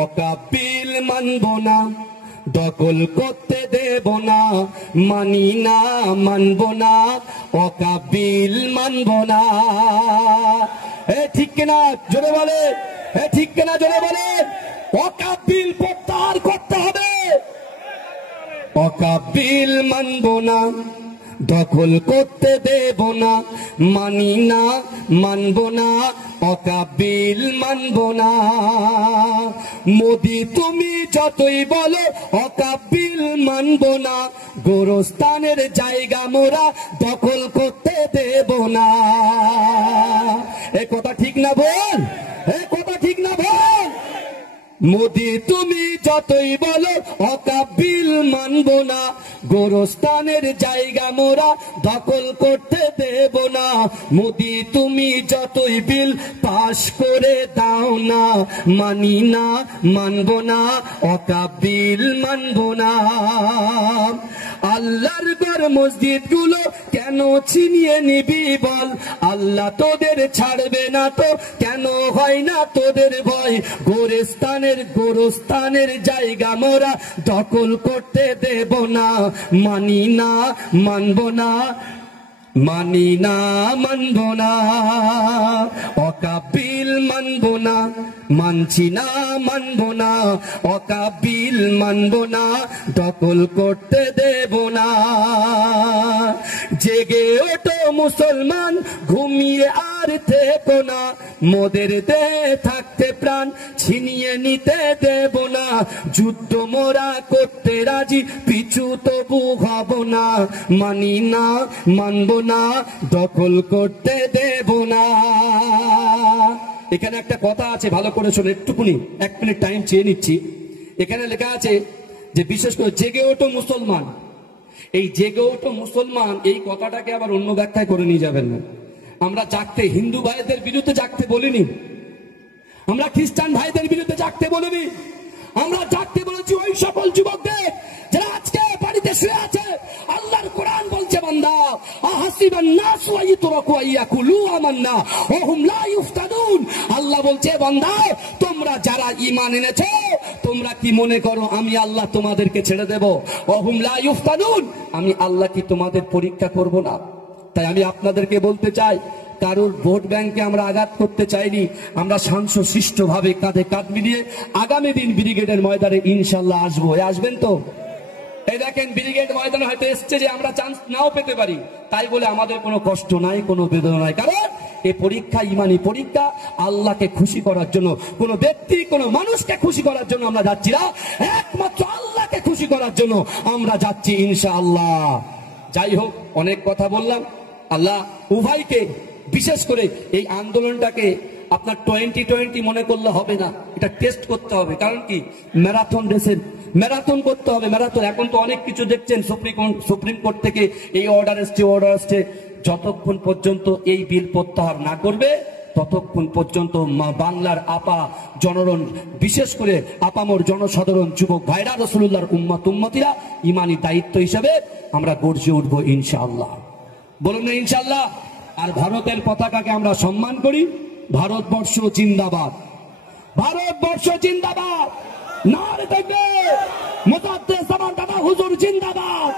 অকাপিল মানব না, দখল করতে দেব না, মানি না মানব না, অকাপিল মানব না। ঠিক কিনা জোরে বলে, ঠিক কিনা জোরে বলে। অকাপিল প্রত্যাহার করতে হবে। অকাপিল মানব না, দখল করতে দেব না, মানি না মানব না, অকাপিল মানব না। মোদি তুমি যতই বলো অকাপিল মানব না, গোরস্থানের জায়গা মোরা দখল করতে দেব না। এ কথা ঠিক না বল, এ কথা ঠিক না বল। মোদি তুমি যতই বলো অকাপিল মানব না, গোরস্থানের জায়গা মোরা দখল করতে দেব না। মোদি তুমি যতই বিল পাশ করে দাও না, মানি না মানব না, অকাপিল মানব না। আল্লাহর ঘর মসজিদ গুলো কেন ছিনিয়ে নিবি বল, আল্লাহ তোদের ছাড়বে না তো কেন হয় না তোদের ভয়। গোরস্থানের জায়গা মোরা দখল করতে দেব না, মানি না মানব না, মানি না মানব না, অকাপিল মানব না, মানছি না মানব না, অকাপিল মানব না, দখল করতে দেব না। জেগে ওঠো মুসলমান, ঘুমিয়ে আর থেকো না, মোদের দেহে থাকতে প্রাণ ছিনিয়ে নিতে দেব না। যুদ্ধ মোরা করতে রাজি, পিছু তবু হব না, মানি না মানব না, দখল করতে দেব না। এখানে একটা কথা আছে, ভালো করে শোনো, একটুকুনি 1 মিনিট টাইম চেয়ে নিচ্ছি। এখানে লেখা আছে যে বিশেষ করে জেগে ওঠো মুসলমান। এই জেগে ওঠো মুসলমান এই কথাটাকে আবার অন্য ব্যাখ্যায় করে নিয়ে যাবেন না। আমরা জাগতে হিন্দু ভাইদের বিরুদ্ধে জাগতে বলিনি, আমরা খ্রিস্টান ভাইদের বিরুদ্ধে জাগতে বলিনি, আমরা জাগতে বলেছি ওই সকল যুবকদের যারা আজকে বাড়িতে শুয়ে আছে। আল্লাহর কোরআন বলছে বান্দা আহাসিবান নাস ওয়া ইতরাকু আইয়াকুলু আমান্না ওয়া হুম লা ইফতানুন। আল্লাহ বলছে বান্দা তোমরা যারা ঈমান এনেছো তোমরা কি মনে করো আমি আল্লাহ তোমাদেরকে ছেড়ে দেব? ওয়া হুম লা ইফতানুন, আমি আল্লাহ কি তোমাদের পরীক্ষা করব না? তাই আমি আপনাদেরকে বলতে চাই, কারোর ভোট ব্যাংকে আমরা আঘাত করতে চাইনি। আমরা শান্ত ভাবে কাঁধে কাঁধ মিলিয়ে আগামী দিন ব্রিগেডের ময়দানে ইনশাল্লাহ আসবো। আসবেন তো? এই দেখেন ব্রিগেড ময়দানে হয়তো এসছে যে আমরা চান্স নাও পেতে পারি, তাই বলে আমাদের কোনো কষ্ট নাই, কোনো বেদনা নাই। কারণ এই পরীক্ষা ইমানি পরীক্ষা, আল্লাহকে খুশি করার জন্য, কোনো ব্যক্তি কোনো মানুষকে খুশি করার জন্য আমরা যাচ্ছি না, একমাত্র আল্লাহকে খুশি করার জন্য আমরা যাচ্ছি ইনশাআল্লাহ। যাই হোক, অনেক কথা বললাম। আল্লাহ উভয়কে, বিশেষ করে এই আন্দোলনটাকে আপনার 2020 মনে করলে হবে না, এটা টেস্ট করতে হবে। কারণ কি, ম্যারাথন রেসের ম্যারাথন করতে হবে। ম্যারাথন এখন তো অনেক কিছু দেখছেন, সুপ্রিম কোর্ট থেকে এই অর্ডার আসছে। যতক্ষণ পর্যন্ত এই বিল প্রত্যাহার না করবে ততক্ষণ পর্যন্ত বাংলার আপা জনগণ, বিশেষ করে আপামর জনসাধারণ, যুবক ভাইরা, রাসূলুল্লাহর উম্মতিরা ইমানি দায়িত্ব হিসেবে আমরা গর্জে উঠবো ইনশাআল্লাহ। বলুন না ইনশাআল্লাহ। আর ভারতের পতাকাকে আমরা সম্মান করি। ভারতবর্ষ জিন্দাবাদ, ভারতবর্ষ জিন্দাবাদ, নারে তাকবীর, মুজাদ্দিদ জামান দাদা হুজুর জিন্দাবাদ,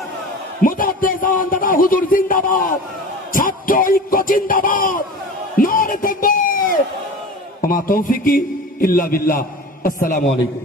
মুজাদ্দিদ জামান দাদা হুজুর জিন্দাবাদ, ছাত্র ঐক্য জিন্দাবাদ, নারে তাকবীর। ওয়া মা তৌফিকি ইল্লা বিল্লাহ। আসসালামু আলাইকুম।